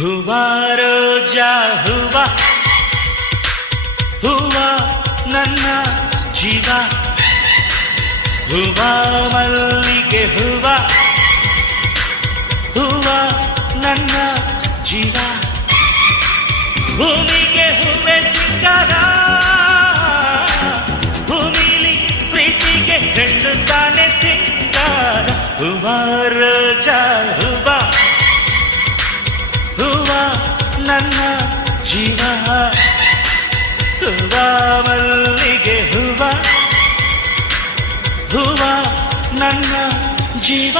ಹೂವ ರೋಜಾ ಹೂವ ಹೂವ ನನ್ನ ಜೀವ ಹೂವ ಮಲ್ಲಿಗೆ ಹೂವ ಹೂವ ನನ್ನ ಜೀವ ಭೂಮಿಗೆ ಹೂವೆ ಸಿಂಗಾರ ಭೂಮಿಲಿ ಪ್ರೀತಿಗೆ ಹೆಣ್ಣು ತಾನೆ ಸಿಂಗಾರ ಹೂವ ರೋಜಾ ಹೂವ ಹೂವ ನನ್ನ ಜೀವ ಹೂವ ಮಲ್ಲಿಗೆ ಹೂವ ಹೂವ ನನ್ನ ಜೀವ